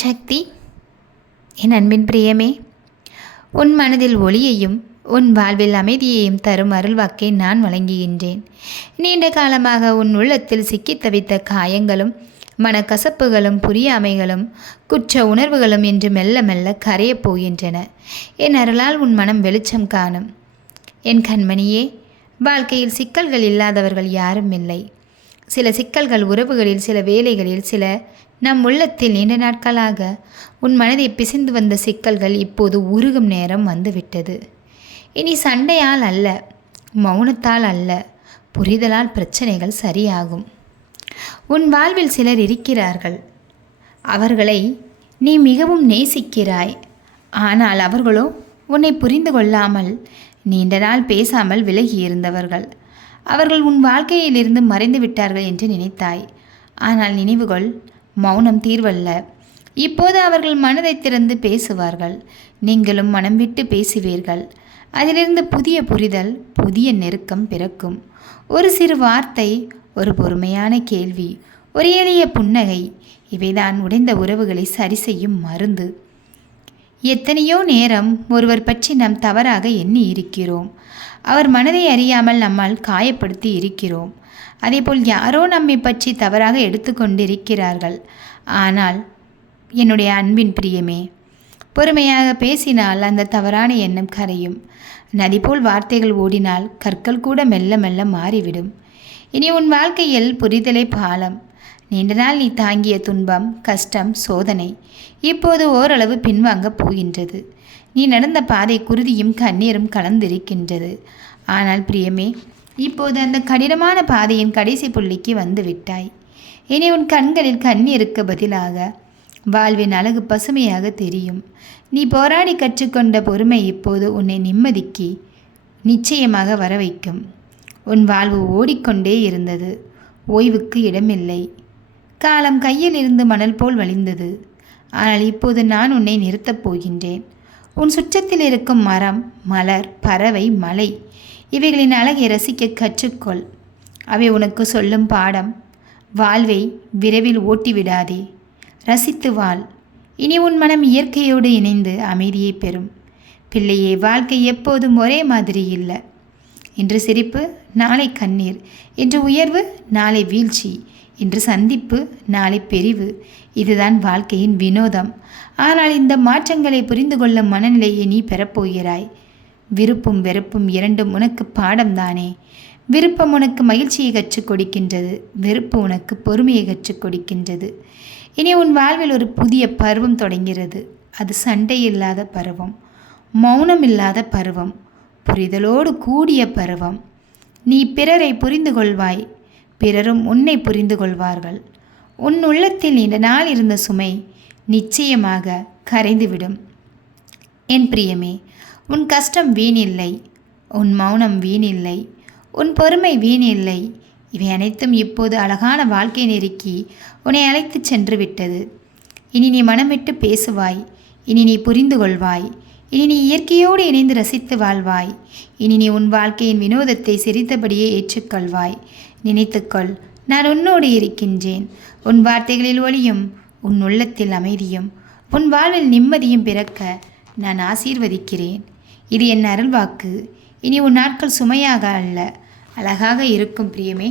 சக்தி, என் அன்பின் பிரியமே, உன் மனதில் ஒளியையும் உன் வாழ்வில் அமைதியையும் தரும் அருள்வாக்கை நான் வழங்குகின்றேன். நீண்ட காலமாக உன் உள்ளத்தில் சிக்கித் தவித்த காயங்களும் மனக்கசப்புகளும் புரியாமைகளும் குற்ற உணர்வுகளும் என்று மெல்ல மெல்ல கரையப் போகின்றன. என் அருளால் உன் மனம் வெளிச்சம் காணும். என் கண்மணியே, வாழ்க்கையில் சிக்கல்கள் இல்லாதவர்கள் யாரும் இல்லை. சில சிக்கல்கள் உறவுகளில், சில வேலைகளில், சில நம் உள்ளத்தில் நீண்ட நாட்களாக உன் மனதை பிசைந்து வந்த சிக்கல்கள் இப்போது உருகும் நேரம் வந்துவிட்டது. இனி சண்டையால் அல்ல, மௌனத்தால் அல்ல, புரிதலால் பிரச்சனைகள் சரியாகும். உன் வாழ்வில் சிலர் இருக்கிறார்கள். அவர்களை நீ மிகவும் நேசிக்கிறாய். ஆனால் அவர்களோ உன்னை புரிந்து கொள்ளாமல் நீண்ட நாள் பேசாமல் விலகியிருந்தவர்கள். அவர்கள் உன் வாழ்க்கையிலிருந்து மறைந்து விட்டார்கள் என்று நினைத்தாய். ஆனால் நினைவுகள் மௌனம் தீர்வல்ல. இப்போது அவர்கள் மனதை திறந்து பேசுவார்கள். நீங்களும் மனம் விட்டு பேசுவீர்கள். அதிலிருந்து புதிய புரிதல், புதிய நெருக்கம் பிறக்கும். ஒரு சிறு வார்த்தை, ஒரு பொறுமையான கேள்வி, ஒரு எளிய புன்னகை, இவைதான் உடைந்த உறவுகளை சரி செய்யும் மருந்து. எத்தனையோ நேரம் ஒருவர் பற்றி நாம் தவறாக எண்ணி இருக்கிறோம். அவர் மனதை அறியாமல் நம்மால் காயப்படுத்தி இருக்கிறோம். அதேபோல் யாரோ நம்மை பற்றி தவறாக எடுத்துக்கொண்டிருக்கிறார்கள். ஆனால் என்னுடைய அன்பின் பிரியமே, பொறுமையாக பேசினால் அந்த தவறான எண்ணம் கரையும். நதி போல் வார்த்தைகள் ஓடினால் கற்கள் கூட மெல்ல மெல்ல மாறிவிடும். இனி உன் வாழ்க்கையில் புரிதலை பாலம். நீண்ட நாள் நீ தாங்கிய துன்பம், கஷ்டம், சோதனை இப்போது ஓரளவு பின்வாங்கப் போகின்றது. நீ நடந்த பாதை குருதியும் கண்ணீரும் கலந்திருக்கின்றது. ஆனால் பிரியமே, இப்போது அந்த கடினமான பாதையின் கடைசி புள்ளிக்கு வந்து விட்டாய். இனி உன் கண்களில் கண்ணீருக்கு பதிலாக வாழ்வின் அழகு பசுமையாக தெரியும். நீ போராடி கற்றுக்கொண்ட பொறுமை இப்போது உன்னை நிம்மதிக்கு நிச்சயமாக வர வைக்கும். உன் வாழ்வு ஓடிக்கொண்டே இருந்தது. ஓய்வுக்கு இடமில்லை. காலம் கையில் இருந்து மணல் போல் வழிந்தது. ஆனால் இப்போது நான் உன்னை நிறுத்தப் போகின்றேன். உன் சுற்றத்தில் இருக்கும் மரம், மலர், பறவை, மலை இவைகளின் அழகை ரசிக்க கற்றுக்கொள். அவை உனக்கு சொல்லும் பாடம். வாழ்வை விரைவில் ஓட்டிவிடாதே, ரசித்து வாழ். இனி உன் மனம் இயற்கையோடு இணைந்து அமைதியை பெறும். பிள்ளையே, வாழ்க்கை எப்போதும் ஒரே மாதிரி இல்லை. இன்று சிரிப்பு, நாளை கண்ணீர். இன்று உயர்வு, நாளை வீழ்ச்சி. இன்று சந்திப்பு, நாளை பிரிவு. இதுதான் வாழ்க்கையின் வினோதம். ஆனால் இந்த மாற்றங்களை புரிந்து கொள்ளும் மனநிலையை நீ பெறப்போகிறாய். விருப்பும் வெறுப்பும் இரண்டும் உனக்கு பாடம்தானே. விருப்பம் உனக்கு மகிழ்ச்சியை கற்றுக் கொடுக்கின்றது. வெறுப்பு உனக்கு பொறுமையை கற்றுக் கொடுக்கின்றது. இனி உன் வாழ்வில் ஒரு புதிய பருவம் தொடங்கிறது. அது சண்டை இல்லாத பருவம், மௌனம் இல்லாத பருவம், புரிதலோடு கூடிய பருவம். நீ பிறரை புரிந்து கொள்வாய், பிறரும் உன்னை புரிந்து கொள்வார்கள். உன் உள்ளத்தில் நீண்ட நாள் இருந்த சுமை நிச்சயமாக கரைந்துவிடும். என் பிரியமே, உன் கஷ்டம் வீணில்லை, உன் மௌனம் வீணில்லை, உன் பொறுமை வீணில்லை. இவை அனைத்தும் இப்போது அழகான வாழ்க்கை நெருக்கி உன்னை அழைத்து சென்று விட்டது. இனி நீ மனம் விட்டு பேசுவாய். இனி நீ புரிந்து கொள்வாய். இனி நீ இயற்கையோடு இணைந்து ரசித்து வாழ்வாய். இனி நீ உன் வாழ்க்கையின் வினோதத்தை சிரித்தபடியே ஏற்றுக்கொள்வாய். நினைத்துக்கொள், நான் உன்னோடு இருக்கின்றேன். உன் வார்த்தைகளில் ஒளியும், உன் உள்ளத்தில் அமைதியும், உன் வாழ்வில் நிம்மதியும் பிறக்க நான் ஆசீர்வதிக்கிறேன். இது என் அருள்வாக்கு. இனி உன் நாட்கள் சுமையாக அல்ல, அழகாக இருக்கும் பிரியமே.